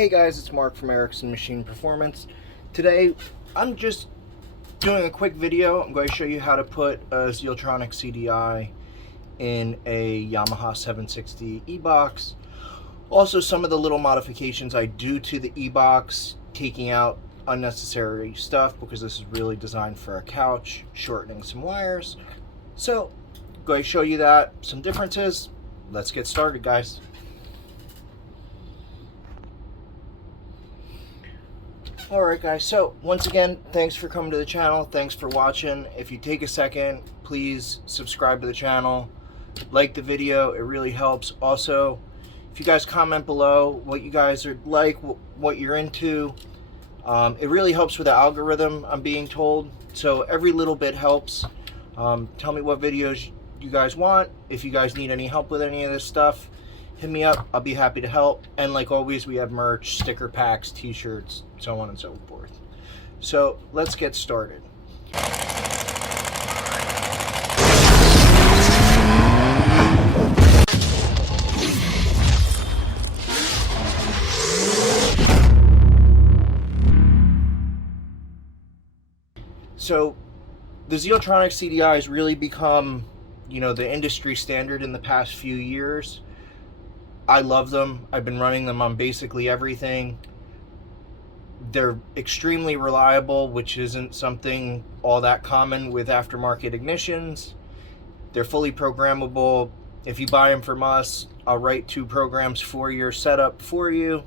Hey guys, it's Mark from Erickson Machine Performance. Today, I'm just doing a quick video. I'm going to show you how to put a Zeeltronic CDI in a Yamaha 760 ebox. Also, some of the little modifications I do to the ebox, taking out unnecessary stuff because this is really designed for a couch, shortening some wires. So, I'm going to show you that, some differences. Let's get started, guys. Alright guys, so once again, thanks for coming to the channel, thanks for watching. If you take a second, please subscribe to the channel, like the video, it really helps. Also, if you guys comment below what you guys are like, what you're into, it really helps with the algorithm, I'm being told. So every little bit helps. Tell me what videos you guys want. If you guys need any help with any of this stuff, hit me up, I'll be happy to help. And like always, we have merch, sticker packs, t-shirts, so on and so forth. So let's get started. So the Zeeltronic CDI has really become, the industry standard in the past few years. I love them. I've been running them on basically everything. They're extremely reliable, which isn't something all that common with aftermarket ignitions. They're fully programmable. If you buy them from us, I'll write 2 programs for your setup for you,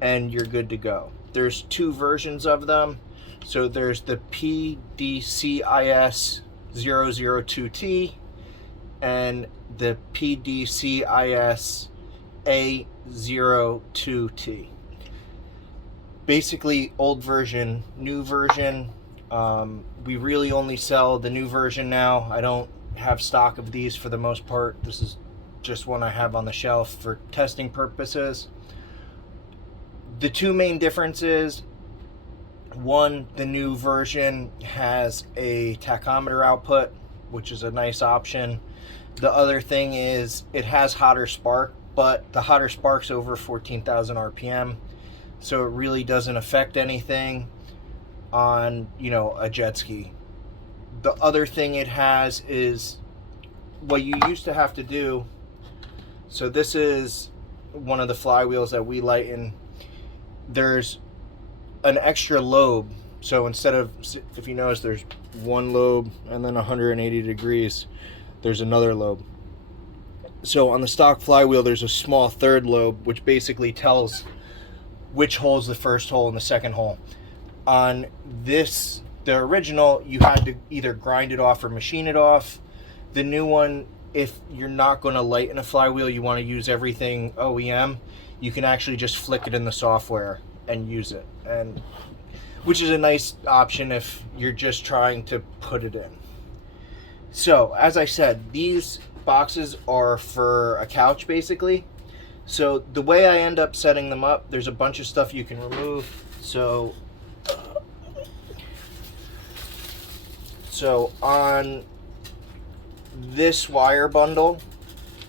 and you're good to go. There's 2 versions of them. So there's the PDCIS-A02T and the PDCIS-A02T. Basically, old version, new version. We really only sell the new version now. I don't have stock of these for the most part. This is just one I have on the shelf for testing purposes. The 2 main differences: one, the new version has a tachometer output, which is a nice option. The other thing is it has hotter spark, but the hotter spark's over 14,000 RPM, so it really doesn't affect anything on, a jet ski. The other thing it has is what you used to have to do. So this is one of the flywheels that we lighten. There's an extra lobe. So instead of, if you notice, there's one lobe and then 180 degrees. There's another lobe. So on the stock flywheel, there's a small third lobe, which basically tells which hole is the first hole and the second hole. On this, the original, you had to either grind it off or machine it off. The new one, if you're not going to lighten a flywheel, you want to use everything OEM, you can actually just flick it in the software and use it, and which is a nice option if you're just trying to put it in. So as I said, these boxes are for a couch basically. So the way I end up setting them up, there's a bunch of stuff you can remove. So on this wire bundle,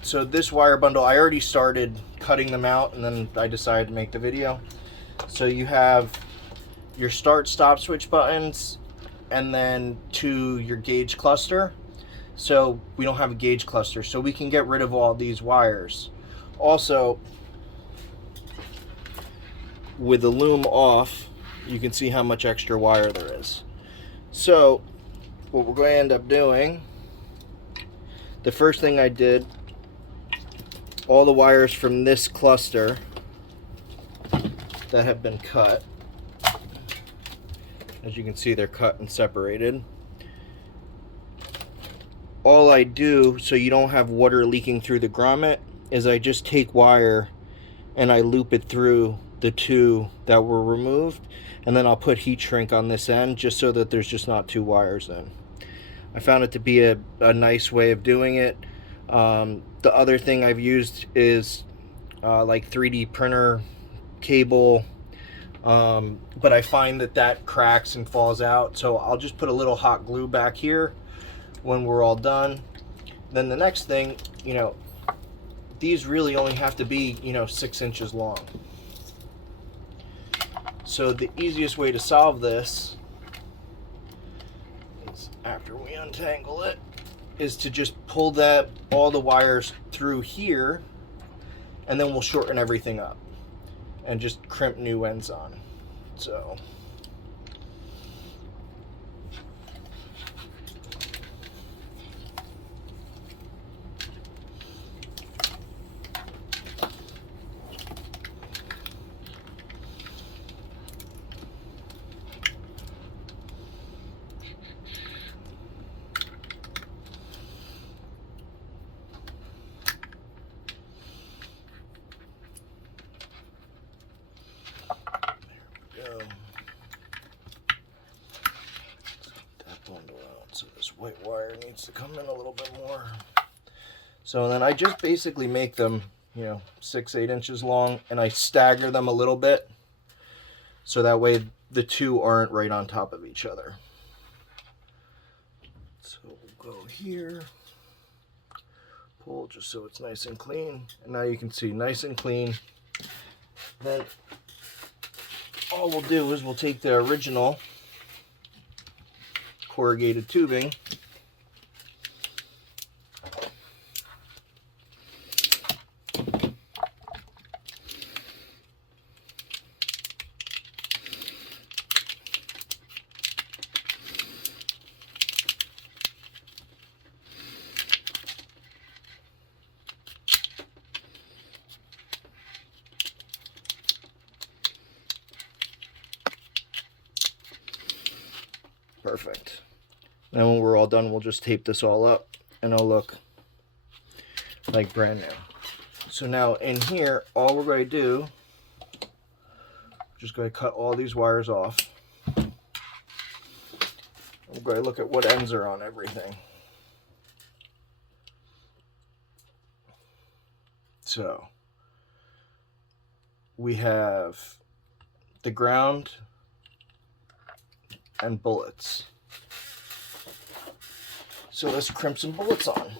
I already started cutting them out and then I decided to make the video. So you have your start stop switch buttons and then to your gauge cluster. So we don't have a gauge cluster, so we can get rid of all these wires. Also, with the loom off, you can see how much extra wire there is. So what we're going to end up doing, the first thing I did, all the wires from this cluster that have been cut, as you can see, they're cut and separated. All I do, so you don't have water leaking through the grommet, is I just take wire and I loop it through the 2 that were removed, and then I'll put heat shrink on this end just so that there's just not 2 wires in. I found it to be a nice way of doing it. The other thing I've used is like 3D printer cable, but I find that cracks and falls out, so I'll just put a little hot glue back here when we're all done. Then the next thing, these really only have to be, 6 inches long. So the easiest way to solve this is, after we untangle it, is to just pull all the wires through here, and then we'll shorten everything up and just crimp new ends on. So so this white wire needs to come in a little bit more. So then I just basically make them, 6-8 inches long, and I stagger them a little bit so that way the two aren't right on top of each other. So we'll go here, pull just so it's nice and clean, and now you can see nice and clean. Then all we'll do is we'll take the original corrugated tubing, perfect. Then when we're all done, we'll just tape this all up and it'll look like brand new. So now in here, all we're going to do, just going to cut all these wires off. We're going to look at what ends are on everything. So we have the ground and bullets. So let's crimp some bullets on.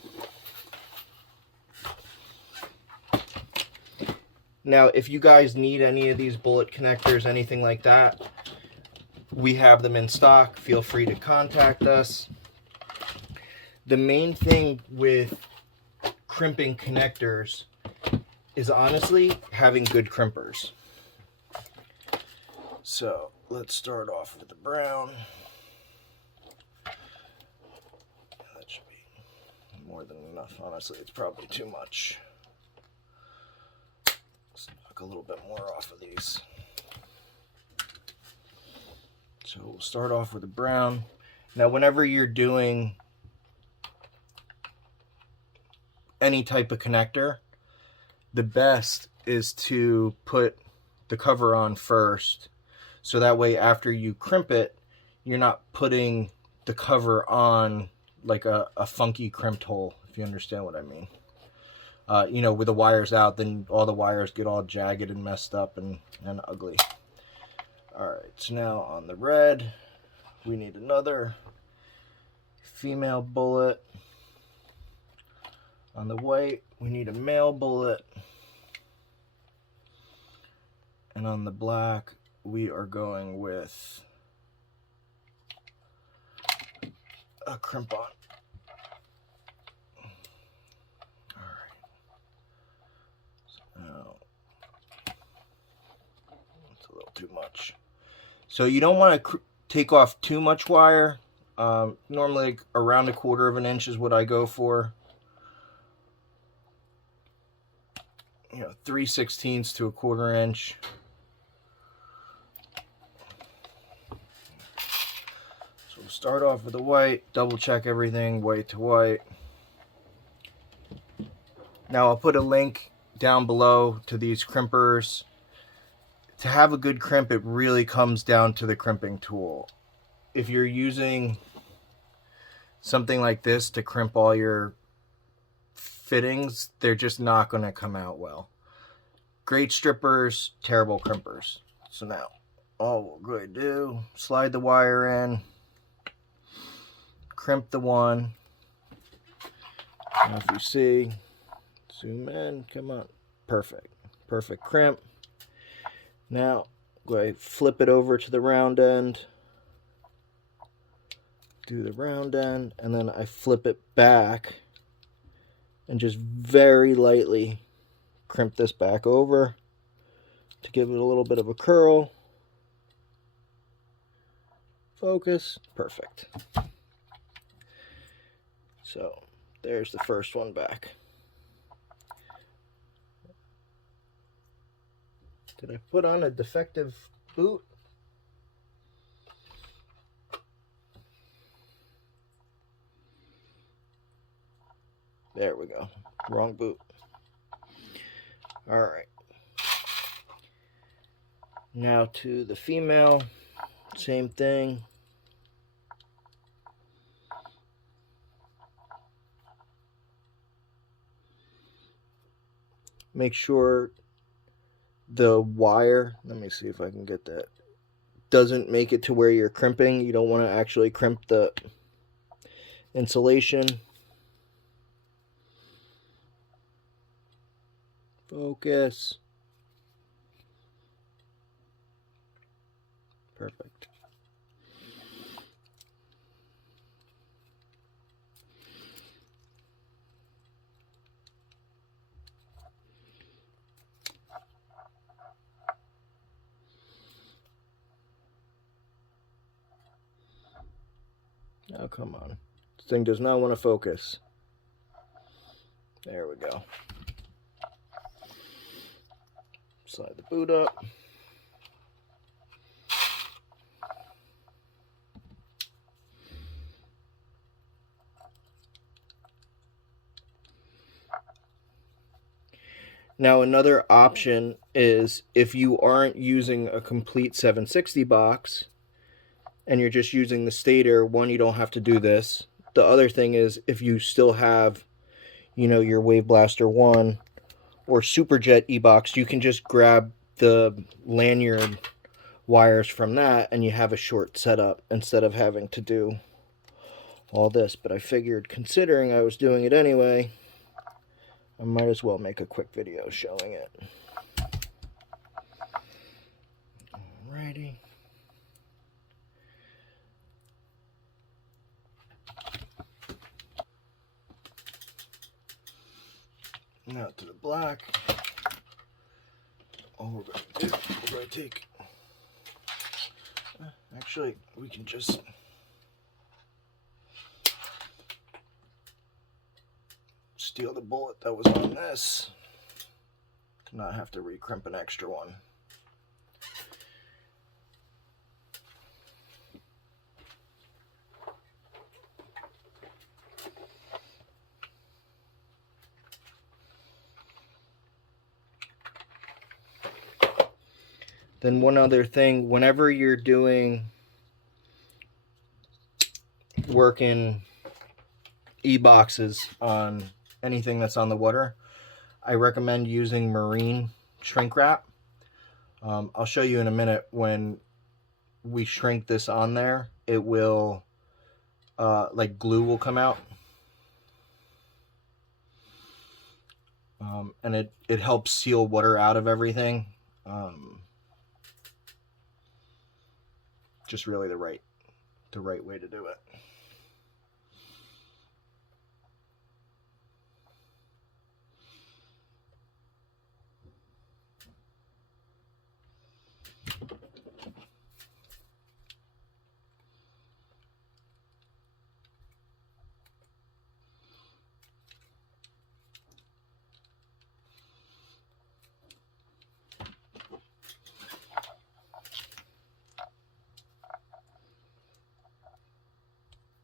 Now, if you guys need any of these bullet connectors, anything like that, we have them in stock. Feel free to contact us. The main thing with crimping connectors is honestly having good crimpers. So let's start off with the brown. That should be more than enough. Honestly, it's probably too much. Let's knock a little bit more off of these. So we'll start off with the brown. Now, whenever you're doing any type of connector, the best is to put the cover on first, so that way after you crimp it, you're not putting the cover on like a funky crimped hole, if you understand what I mean. You know, with the wires out, then all the wires get all jagged and messed up and ugly. Alright, so now on the red, we need another female bullet. On the white, we need a male bullet. And on the black, we are going with a crimp on. Alright. So now, that's a little too much. So you don't want to take off too much wire. Normally like around 1/4 inch is what I go for. 3/16 to 1/4 inch. So we'll start off with the white, double check everything, white to white. Now I'll put a link down below to these crimpers. To have a good crimp, it really comes down to the crimping tool. If you're using something like this to crimp all your fittings, they're just not going to come out well. Great strippers, terrible crimpers. So now, all we're going to do, slide the wire in, crimp the one. Now if you see, zoom in, come on, perfect. Perfect crimp. Now, I flip it over to the round end, do the round end, and then I flip it back and just very lightly crimp this back over to give it a little bit of a curl. Focus. Perfect. So there's the first one back. Did I put on a defective boot? There we go. Wrong boot. All right. Now to the female, same thing. Make sure the wire, let me see if I can get that, doesn't make it to where you're crimping. You don't want to actually crimp the insulation. Focus. Perfect. Oh, come on. This thing does not want to focus. There we go. Slide the boot up. Now another option is if you aren't using a complete 760 box and you're just using the stator, one, you don't have to do this. The other thing is if you still have, you know, your Wave Blaster 1 or Superjet ebox, you can just grab the lanyard wires from that and you have a short setup instead of having to do all this. But I figured, considering I was doing it anyway, I might as well make a quick video showing it. Alrighty. Now to the black. All we're going to do, we're going to take, actually, we can just steal the bullet that was on this to not have to recrimp an extra one. Then one other thing, whenever you're working e-boxes on anything that's on the water, I recommend using marine shrink wrap. I'll show you in a minute when we shrink this on there, it will, like glue will come out. And it helps seal water out of everything. Just really the right way to do it.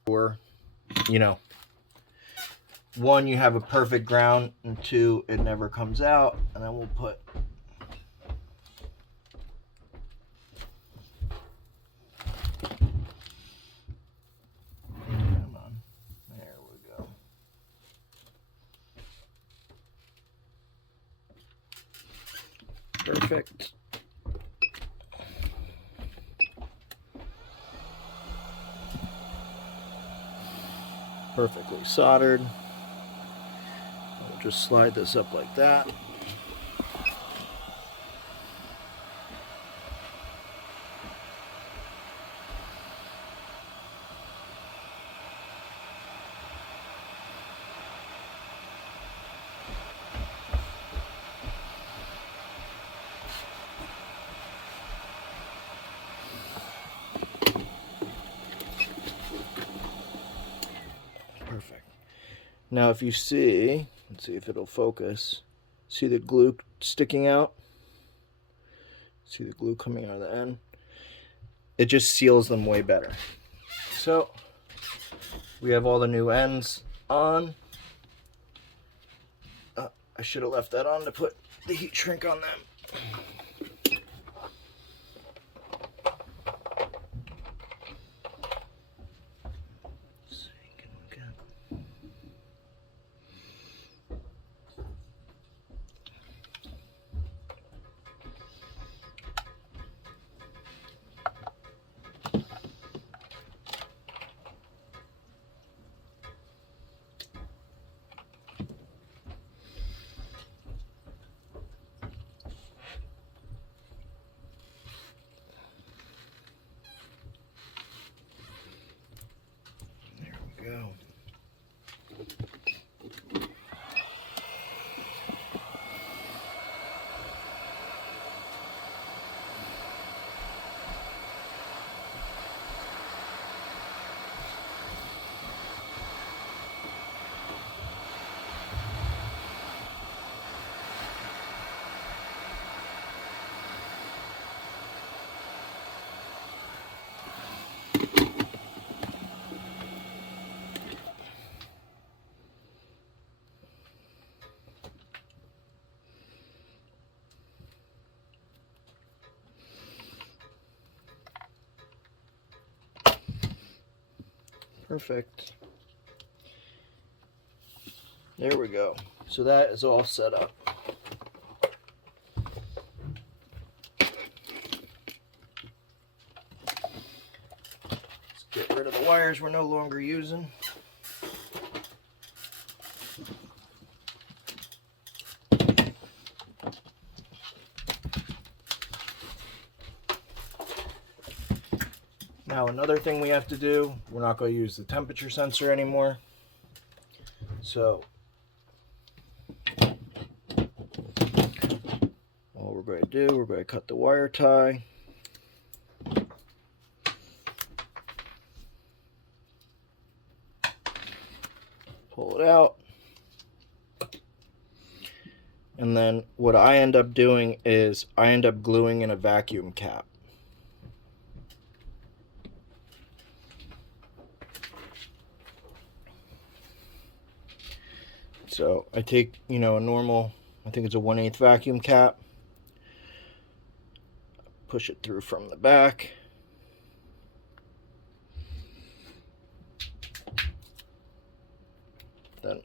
Or, you know, one, you have a perfect ground, and two, it never comes out. And then we'll put come on, there we go. Perfect. Perfectly soldered. We'll just slide this up like that. Now if you see, let's see if it'll focus, see the glue sticking out? See the glue coming out of the end? It just seals them way better. So we have all the new ends on. I should have left that on to put the heat shrink on them. Go. Perfect. There we go. So that is all set up. Let's get rid of the wires we're no longer using. Now another thing we have to do, we're not going to use the temperature sensor anymore. So all we're going to do, we're going to cut the wire tie. Pull it out. And then what I end up doing is I end up gluing in a vacuum cap. So I take, a normal, I think it's a 1/8 vacuum cap, push it through from the back, then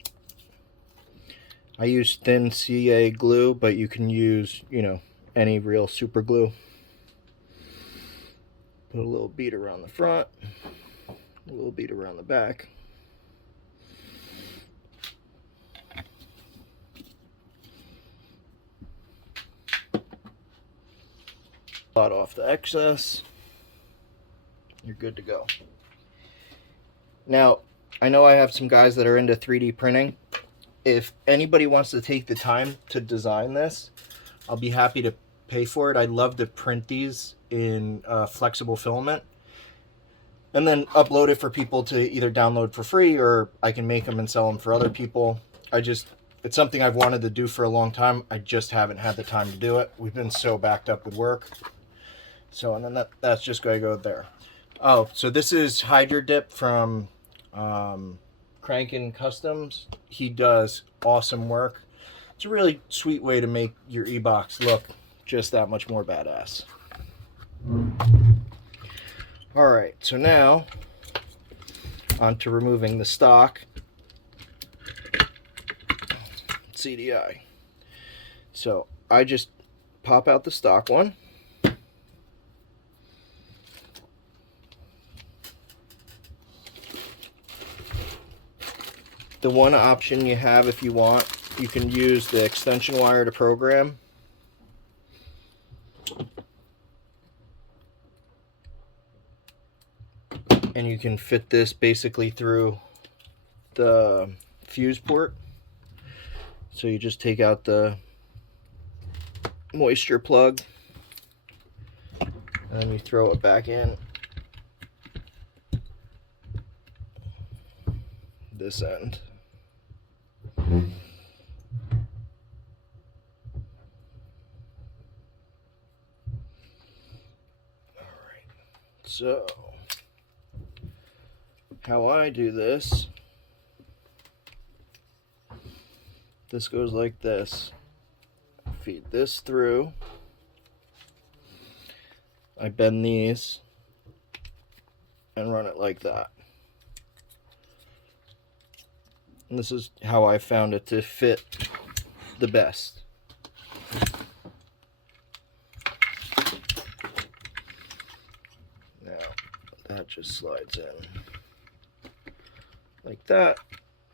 I use thin CA glue, but you can use, any real super glue. Put a little bead around the front, a little bead around the back. Blot off the excess. You're good to go. Now, I know I have some guys that are into 3D printing. If anybody wants to take the time to design this, I'll be happy to pay for it. I'd love to print these in flexible filament and then upload it for people to either download for free, or I can make them and sell them for other people. It's something I've wanted to do for a long time. I just haven't had the time to do it. We've been so backed up with work. So, and then that's just going to go there. Oh, so this is Hydro Dip from Crankin Customz. He does awesome work. It's a really sweet way to make your ebox look just that much more badass. All right, so now on to removing the stock CDI. So I just pop out the stock one. The one option you have, if you want, you can use the extension wire to program. And you can fit this basically through the fuse port. So you just take out the moisture plug and then you throw it back in this end. So, how I do this, this goes like this. Feed this through. I bend these and run it like that. And this is how I found it to fit the best. Now, that just slides in like that.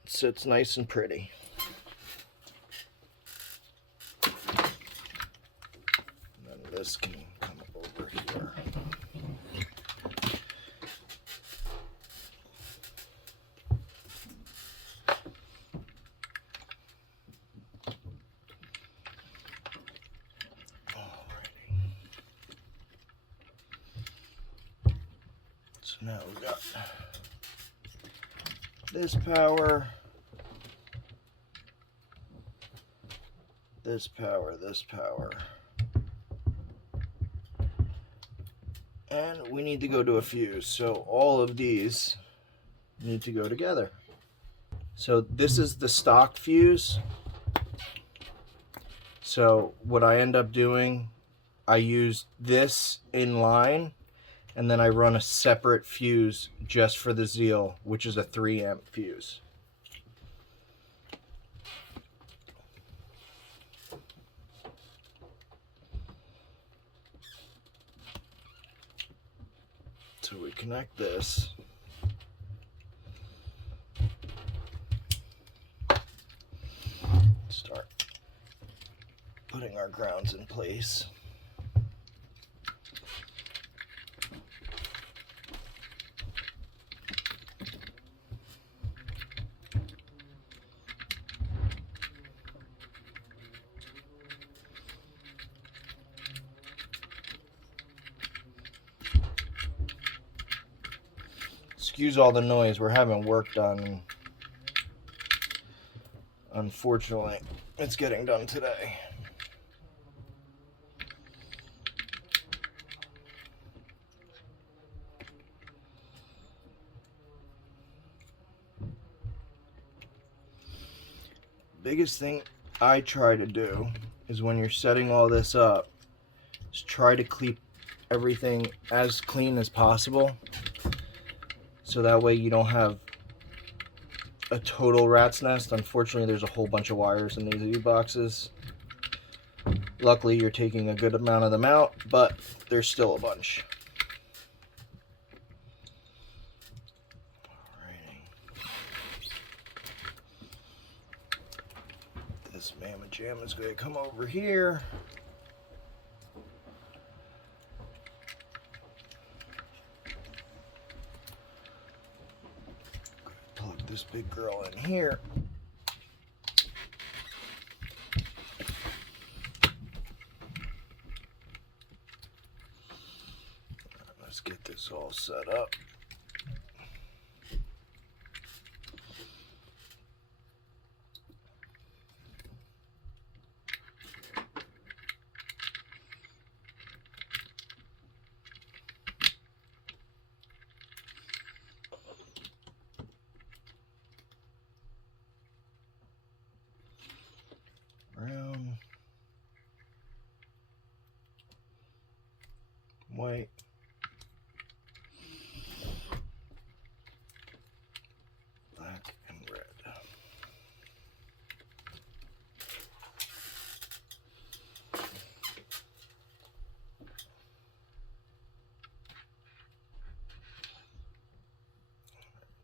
It sits nice and pretty. And then this can come over here. So now we got this power, this power, this power. And we need to go to a fuse. So all of these need to go together. So this is the stock fuse. So what I end up doing, I use this in line, and then I run a separate fuse just for the Zeel, which is a 3 amp fuse. So we connect this. Start putting our grounds in place. Excuse all the noise, we're having work done. Unfortunately, it's getting done today. Biggest thing I try to do is when you're setting all this up, is try to keep everything as clean as possible. So that way you don't have a total rat's nest. Unfortunately, there's a whole bunch of wires in these U-boxes. Luckily, you're taking a good amount of them out, but there's still a bunch. Alrighty. This mamma jam is going to come over here. This big girl in here. Let's get this all set up. Brown, white, black, and red.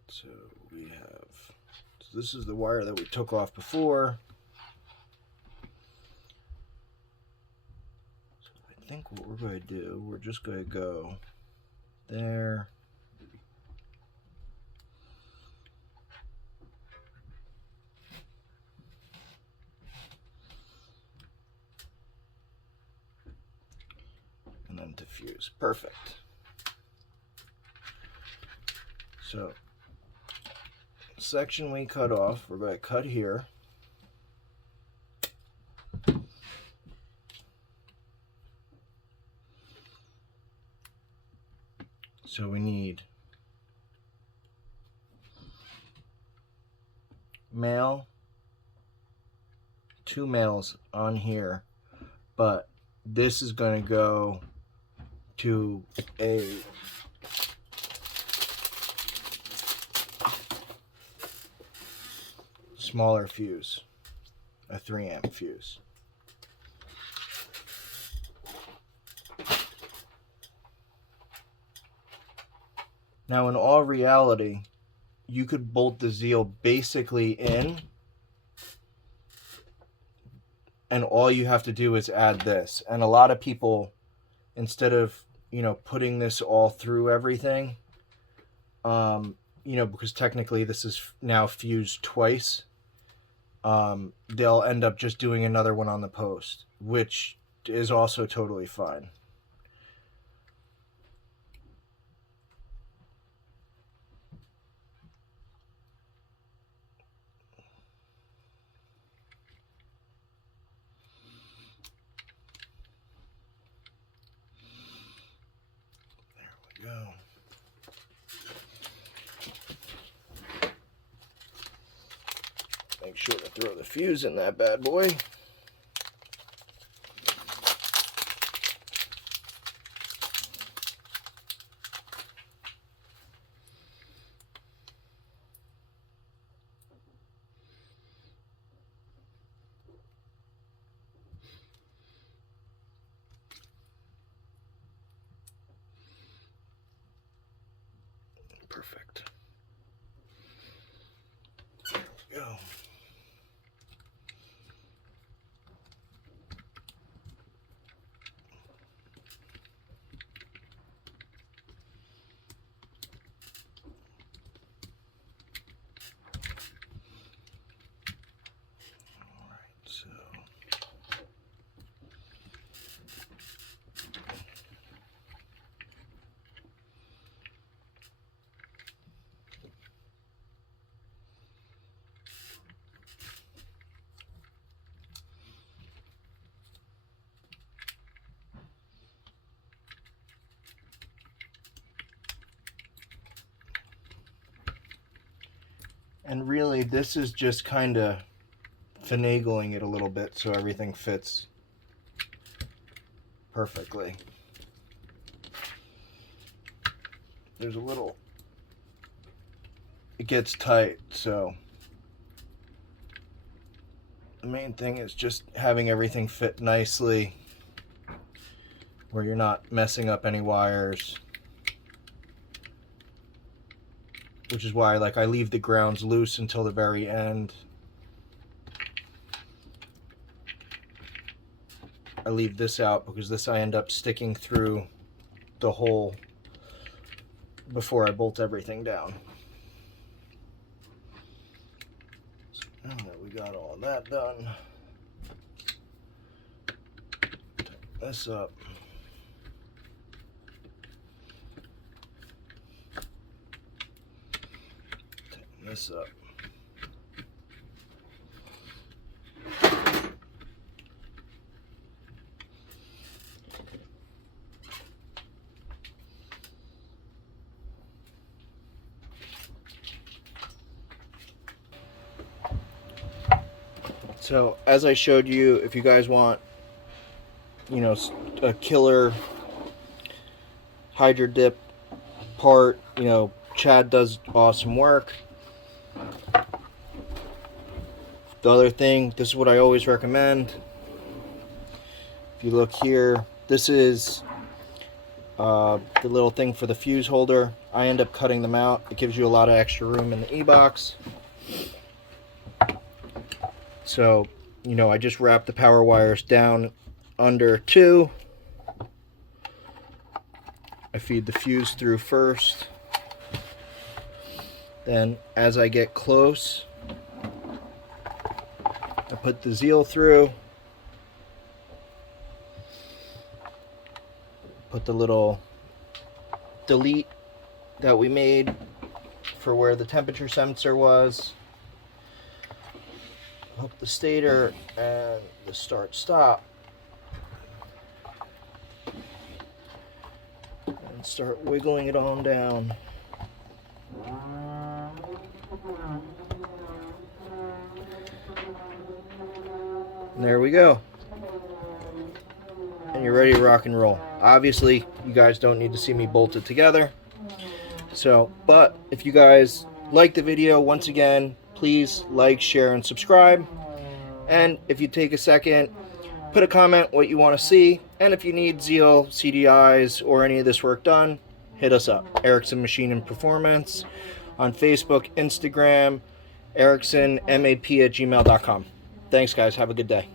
So we have, so this is the wire that we took off before. I think what we're going to do, we're just going to go there, and then to fuse. Perfect. So, section we cut off, we're going to cut here. So we need male, 2 males on here, but this is going to go to a smaller fuse, a 3-amp fuse. Now in all reality, you could bolt the Zeel basically in, and all you have to do is add this. And a lot of people, instead of, you know, putting this all through everything, you know, because technically this is now fused twice, they'll end up just doing another one on the post, which is also totally fine. There we go. Make sure to throw the fuse in that bad boy. Perfect. There we go. And really, this is just kind of finagling it a little bit so everything fits perfectly. There's a little, it gets tight, so the main thing is just having everything fit nicely where you're not messing up any wires. Which is why, like, I leave the grounds loose until the very end. I leave this out because this I end up sticking through the hole before I bolt everything down. So now that we got all that done, tighten this up. This up. So as I showed you, if you guys want, you know, a killer hydro dip part, you know, Chad does awesome work. The other thing, this is what I always recommend. If you look here, this is the little thing for the fuse holder. I end up cutting them out. It gives you a lot of extra room in the ebox. So, you know, I just wrap the power wires down under 2. I feed the fuse through first. Then as I get close, I put the Zeel through, put the little delete that we made for where the temperature sensor was, hook the stator and the start stop, and and start wiggling it on down. And there we go. And you're ready to rock and roll. Obviously, you guys don't need to see me bolt it together. So, but if you guys like the video, once again, please like, share, and subscribe. And if you take a second, put a comment what you want to see. And if you need Zeel, CDIs, or any of this work done, hit us up. Erickson Machine and Performance on Facebook, Instagram, ericksonmap@gmail.com. Thanks, guys. Have a good day.